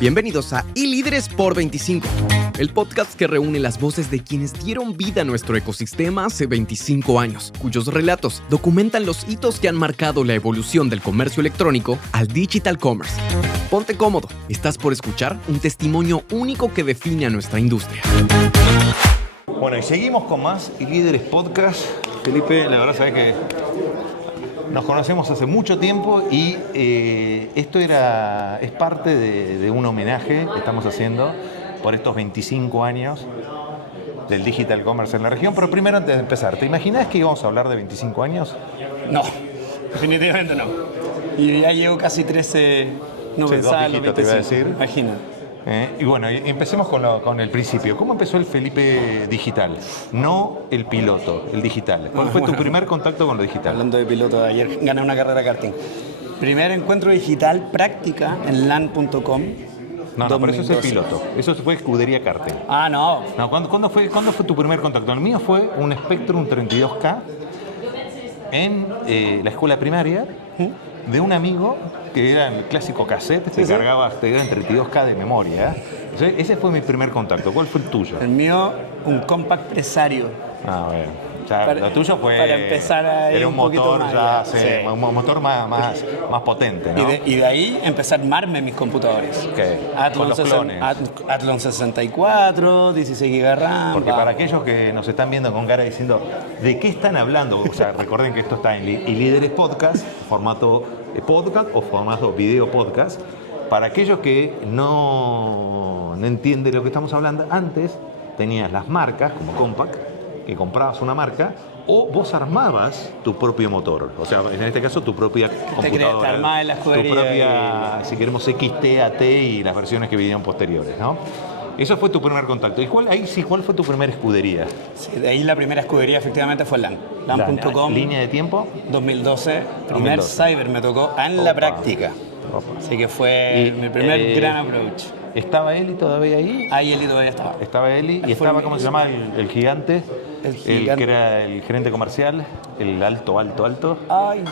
Bienvenidos a iLíderes por 25, el podcast que reúne las voces de quienes dieron vida a nuestro ecosistema hace 25 años, cuyos relatos documentan los hitos que han marcado la evolución del comercio electrónico al digital commerce. Ponte cómodo, estás por escuchar un testimonio único que define a nuestra industria. Bueno, y seguimos con más iLíderes Podcast. Felipe, la verdad sabes que nos conocemos hace mucho tiempo y esto es parte de un homenaje que estamos haciendo por estos 25 años del digital commerce en la región. Pero primero, antes de empezar, ¿te imaginás que íbamos a hablar de 25 años? No, definitivamente no. Y ya llevo casi 13, no pensaba los 25. Te iba a decir. Imagina. Y bueno, empecemos con el principio. ¿Cómo empezó el Felipe digital? No el piloto, el digital. ¿Cuál fue tu primer contacto con lo digital? Hablando de piloto, ayer gané una carrera de karting. Primer encuentro digital práctica en LAN.com. No, pero eso es el piloto. Eso fue Escudería Karting. Ah, no. ¿Cuándo fue tu primer contacto? El mío fue un Spectrum 32K en la escuela primaria de un amigo que era el clásico cassette que cargaba hasta en 32K de memoria. Ese fue mi primer contacto. ¿Cuál fue el tuyo? El mío, un Compact Presario. A ver. Lo tuyo fue. Para empezar a ir era un motor más ya, sí. Un motor más potente, ¿no? Y de ahí empecé a armarme mis computadores. ¿Qué? Athlon, Con los clones. Athlon 64, 16 GB RAM. Porque para aquellos que nos están viendo con cara diciendo ¿de qué están hablando? O sea, recuerden que esto está en iLíderes Podcast, formato podcast o formato video podcast. Para aquellos que no entienden lo que estamos hablando, antes tenías las marcas como Compaq, que comprabas una marca, o vos armabas tu propio motor. O sea, en este caso, tu propia computadora. Te armabas en la escudería. Tu propia, si queremos, XT, AT y las versiones que vinieron posteriores, ¿no? Eso fue tu primer contacto. ¿Y cuál fue tu primera escudería? Sí, de ahí la primera escudería efectivamente fue LAN. LAN.com. ¿Línea de tiempo? 2012. Primer cyber me tocó en la práctica. Así que fue mi primer gran approach. ¿Estaba Eli todavía ahí? Ahí Eli todavía estaba. Estaba Eli y estaba, ¿cómo se llama? El gigante. El gigante. Que era el gerente comercial, el alto. Ay.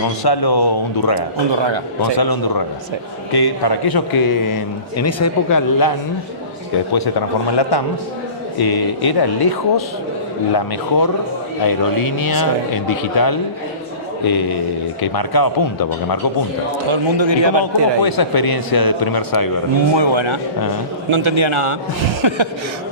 Gonzalo Undurraga. Gonzalo sí. Undurraga. Sí. Que para aquellos que en esa época LAN, que después se transformó en la TAM, era lejos la mejor aerolínea en digital que marcaba punta, porque marcó punta. Todo el mundo quería ¿Cómo fue esa experiencia del primer cyber? Muy buena. No entendía nada.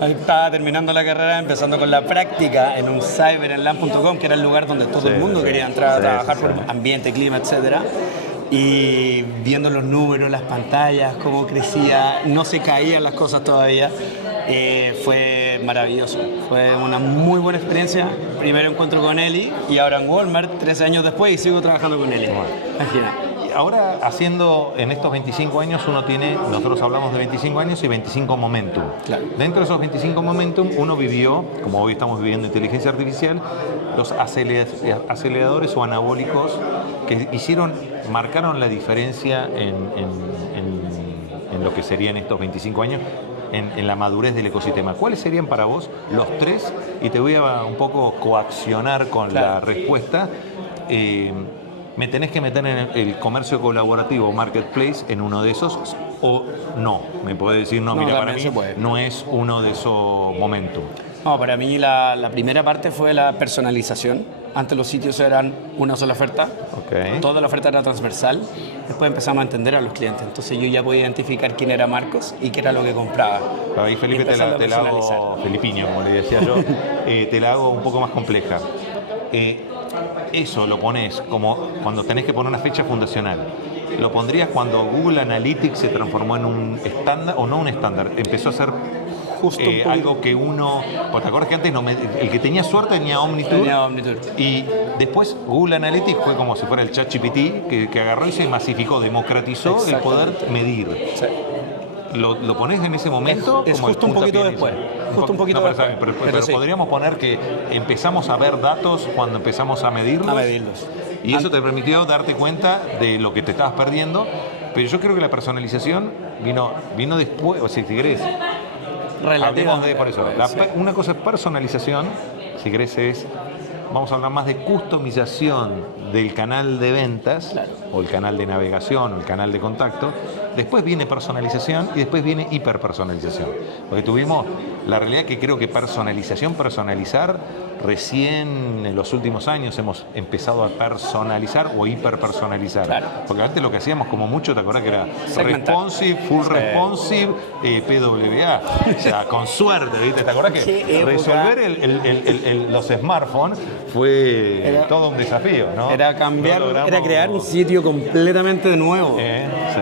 Ahí estaba terminando la carrera, empezando con la práctica en un cyber en LAN.com, que era el lugar donde todo el mundo quería entrar a trabajar por ambiente, clima, etcétera. Y viendo los números, las pantallas, cómo crecía, no se caían las cosas todavía. Fue maravilloso, fue una muy buena experiencia. Primero encuentro con Eli y ahora en Walmart, 13 años después, y sigo trabajando con Eli. Imagina. Ahora, haciendo en estos 25 años, nosotros hablamos de 25 años y 25 momentum. Claro. Dentro de esos 25 momentum, uno vivió, como hoy estamos viviendo inteligencia artificial, los aceleradores o anabólicos que marcaron la diferencia en lo que serían estos 25 años. En la madurez del ecosistema. ¿Cuáles serían para vos los tres? Y te voy a un poco coaccionar con la respuesta. ¿Me tenés que meter en el comercio colaborativo marketplace en uno de esos o no? Me podés decir, no, mira, para mí no es uno de esos momentos. No, para mí la primera parte fue la personalización. Antes los sitios eran una sola oferta, toda la oferta era transversal. Después empezamos a entender a los clientes. Entonces yo ya podía identificar quién era Marcos y qué era lo que compraba. Ahí Felipe te la hago, Felipiño, como le decía yo, te la hago un poco más compleja. Eso lo pones como cuando tenés que poner una fecha fundacional. Lo pondrías cuando Google Analytics se transformó en un estándar, o no un estándar, empezó a ser algo que uno... ¿Te acuerdas que antes el que tenía suerte tenía Omniture? Y después Google Analytics fue como si fuera el ChatGPT que agarró y se masificó, democratizó el poder medir. Sí. ¿Lo pones en ese momento? Es justo un poquito después. Pero sí. Podríamos poner que empezamos a ver datos cuando empezamos a medirlos. Y eso te permitió darte cuenta de lo que te estabas perdiendo. Pero yo creo que la personalización vino después, o sea, si querés. Relativamente. Por eso. Una cosa es personalización, si querés vamos a hablar más de customización del canal de ventas, o el canal de navegación, o el canal de contacto, Después viene personalización y después viene hiperpersonalización. Porque tuvimos la realidad que creo que personalizar, recién en los últimos años hemos empezado a personalizar o hiperpersonalizar. Claro. Porque antes lo que hacíamos como mucho, ¿te acuerdas que era segmentar, responsive, full responsive, PWA? O sea, con suerte, ¿viste? ¿Te acuerdas que resolver los smartphones fue todo un desafío, ¿no? Era crear un sitio completamente nuevo. Sí.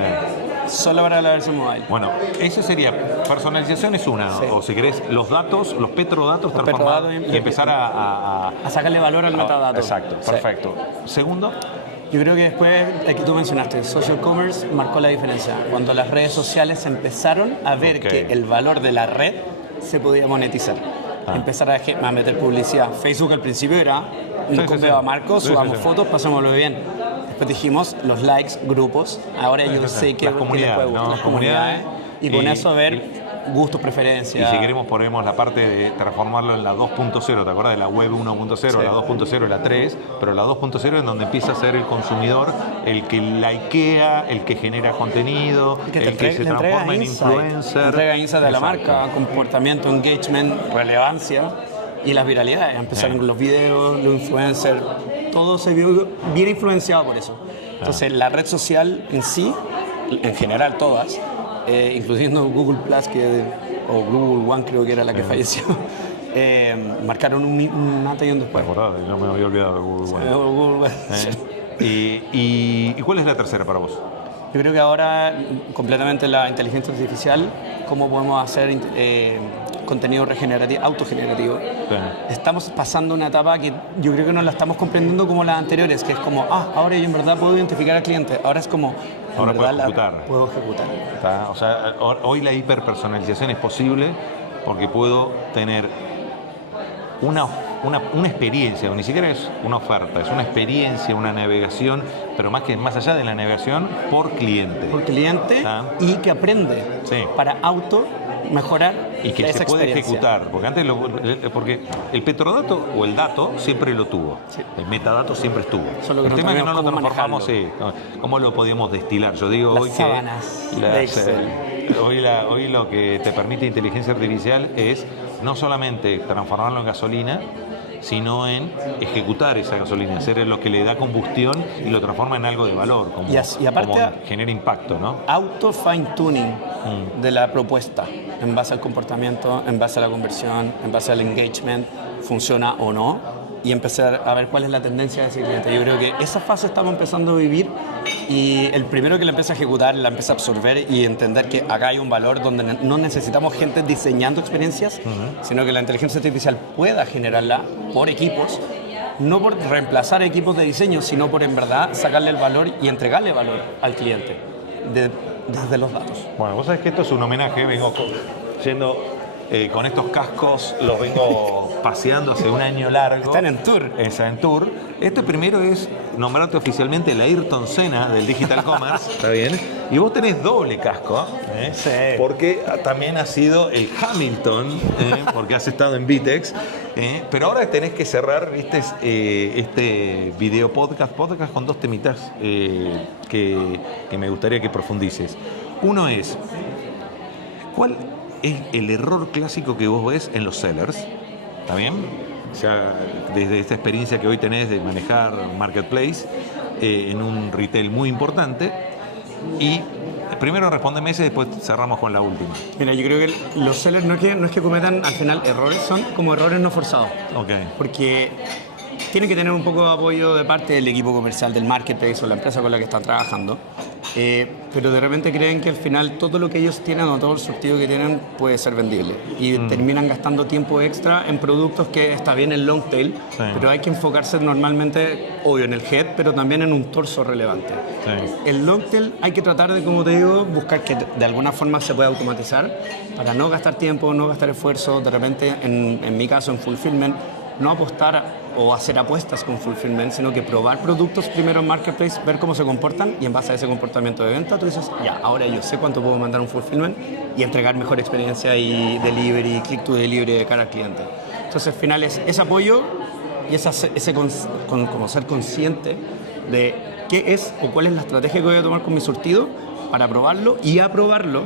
Solo para la versión mobile. Bueno, esa sería, personalización es una, Sí. o si querés, los datos, los petrodatos, transformar y empezar a sacarle valor al metadato. Exacto, Sí. perfecto. Segundo, yo creo que después, que tú mencionaste, social commerce marcó la diferencia. Cuando las redes sociales empezaron a ver que el valor de la red se podía monetizar. Empezar a meter publicidad. Facebook al principio era, nos copiaba a Marcos, subamos fotos, pasémoslo bien. Después dijimos los likes, grupos. Ahora yo sé que las comunidades, ¿no? las comunidades. Y con eso a ver gustos, preferencias. Y si queremos ponemos la parte de transformarlo en la 2.0, ¿te acuerdas de la web 1.0? Sí. La 2.0 es la 3, pero la 2.0 es donde empieza a ser el consumidor, el que likea, el que genera contenido, el que se transforma en influencer. Entrega insight de la Exacto. marca, comportamiento, engagement, relevancia y las viralidades. Empezaron con los videos, los influencers, todo se vio bien influenciado por eso. Entonces la red social en sí, en general todas, incluyendo Google Plus o Google One creo que era la que falleció, marcaron un antes y un después. No me había olvidado de Google One. Google One. ¿Y cuál es la tercera para vos? Yo creo que ahora completamente la inteligencia artificial, cómo podemos hacer contenido regenerativo, autogenerativo. Sí. Estamos pasando una etapa que yo creo que no la estamos comprendiendo como las anteriores, que es como, ahora yo en verdad puedo identificar al cliente. Ahora es como, Ahora en verdad puedo ejecutar. puedo ejecutar. ¿Está? O sea, hoy la hiperpersonalización es posible porque puedo tener una experiencia, ni siquiera es una oferta, es una experiencia, una navegación, pero más allá de la navegación, por cliente. Por cliente y que aprende para mejorar y que esa se puede experiencia. ejecutar, porque antes porque el petrodato o el dato siempre lo tuvo, el metadato siempre estuvo. Solo que el tema es que no lo cómo transformamos, ¿cómo lo podíamos destilar? Yo digo Las hoy sábanas que de Excel. hoy lo que te permite inteligencia artificial es no solamente transformarlo en gasolina, sino en ejecutar esa gasolina, hacer lo que le da combustión y lo transforma en algo de valor, como, y aparte, como genera impacto, ¿no? Auto fine tuning de la propuesta en base al comportamiento, en base a la conversión, en base al engagement, funciona o no, y empezar a ver cuál es la tendencia de ese cliente. Yo creo que esa fase estamos empezando a vivir y el primero que la empieza a ejecutar, la empieza a absorber y entender que acá hay un valor donde no necesitamos gente diseñando experiencias, sino que la inteligencia artificial pueda generarla por equipos, no por reemplazar equipos de diseño, sino por en verdad sacarle el valor y entregarle valor al cliente desde los datos. Bueno, vos sabés que esto es un homenaje, vengo yendo con estos cascos, los vengo paseando hace un año largo. Están en tour. Están en tour. Este primero es nombrarte oficialmente el Ayrton Senna del Digital Commerce. ¿Está bien? Y vos tenés doble casco, Sí. porque también has sido el Hamilton, porque has estado en Vitex. Pero ahora tenés que cerrar, ¿viste? Este video podcast con dos temitas que me gustaría que profundices. Uno es, ¿cuál es el error clásico que vos ves en los sellers? ¿Está bien? O sea, desde esta experiencia que hoy tenés de manejar Marketplace en un retail muy importante. Y primero respóndeme ese y después cerramos con la última. Mira, yo creo que los sellers no es que cometan al final errores, son como errores no forzados. Ok. Porque tienen que tener un poco de apoyo de parte del equipo comercial, del marketplace o la empresa con la que están trabajando. Pero de repente creen que al final todo lo que ellos tienen o todo el surtido que tienen puede ser vendible. Y terminan gastando tiempo extra en productos que está bien el long tail, pero hay que enfocarse normalmente, obvio, en el head, pero también en un torso relevante. El long tail hay que tratar de, como te digo, buscar que de alguna forma se pueda automatizar para no gastar tiempo, no gastar esfuerzo. De repente, en mi caso, en fulfillment, no apostar o hacer apuestas con fulfillment, sino que probar productos primero en Marketplace, ver cómo se comportan y en base a ese comportamiento de venta tú dices, ya, ahora yo sé cuánto puedo mandar un fulfillment y entregar mejor experiencia y delivery, click to delivery de cara al cliente. Entonces al final es ese apoyo y como ser consciente de qué es o cuál es la estrategia que voy a tomar con mi surtido para probarlo y aprobarlo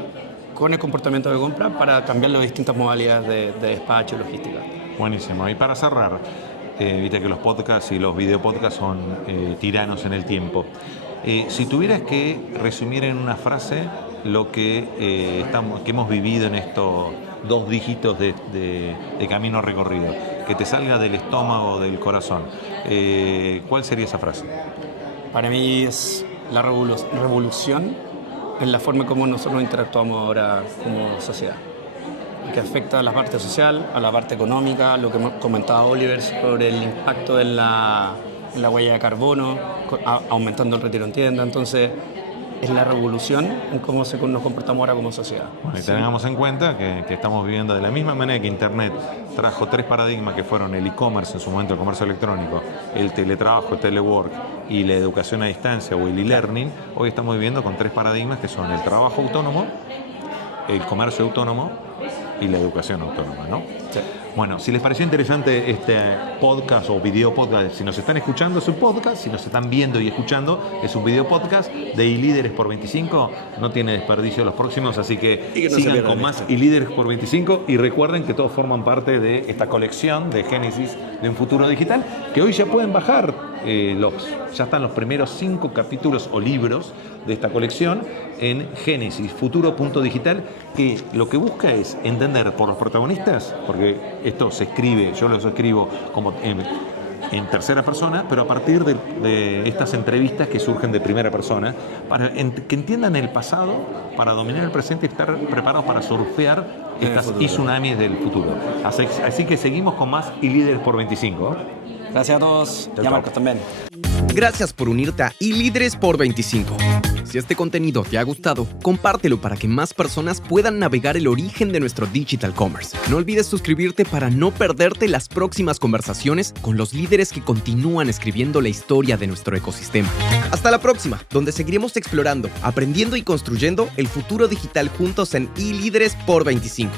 con el comportamiento de compra para cambiar las distintas modalidades de despacho y logística. Buenísimo. Y para cerrar, viste que los podcasts y los videopodcasts son tiranos en el tiempo. Si tuvieras que resumir en una frase lo que hemos vivido en estos 2 dígitos de camino recorrido, que te salga del estómago, del corazón, ¿cuál sería esa frase? Para mí es la revolución en la forma como nosotros interactuamos ahora como sociedad, que afecta a la parte social, a la parte económica, lo que hemos comentado Oliver sobre el impacto en la huella de carbono, aumentando el retiro en tienda. Entonces es la revolución en cómo nos comportamos ahora como sociedad. Bueno, y tengamos en cuenta que estamos viviendo de la misma manera que Internet trajo 3 paradigmas que fueron el e-commerce, en su momento el comercio electrónico, el teletrabajo, el telework y la educación a distancia o el e-learning. Hoy estamos viviendo con 3 paradigmas que son el trabajo autónomo, el comercio autónomo y la educación autónoma, ¿no? Sí. Bueno, si les pareció interesante este podcast o video podcast, si nos están escuchando es un podcast, si nos están viendo y escuchando es un video podcast de iLíderes por 25, no tiene desperdicio los próximos, así que sigan con más iLíderes por 25 y recuerden que todos forman parte de esta colección de Génesis de un futuro digital, que hoy ya pueden bajar, ya están los primeros 5 capítulos o libros de esta colección en Génesis, futuro.digital, que lo que busca es entender por los protagonistas, porque esto se escribe, yo lo escribo como en tercera persona, pero a partir de estas entrevistas que surgen de primera persona, para que entiendan el pasado, para dominar el presente y estar preparados para surfear estas tsunamis del futuro. Así que seguimos con más iLíderes por 25. Gracias a todos, y a Marcos también. Gracias por unirte a iLíderes por 25. Si este contenido te ha gustado, compártelo para que más personas puedan navegar el origen de nuestro digital commerce. No olvides suscribirte para no perderte las próximas conversaciones con los líderes que continúan escribiendo la historia de nuestro ecosistema. Hasta la próxima, donde seguiremos explorando, aprendiendo y construyendo el futuro digital juntos en iLíderes por 25.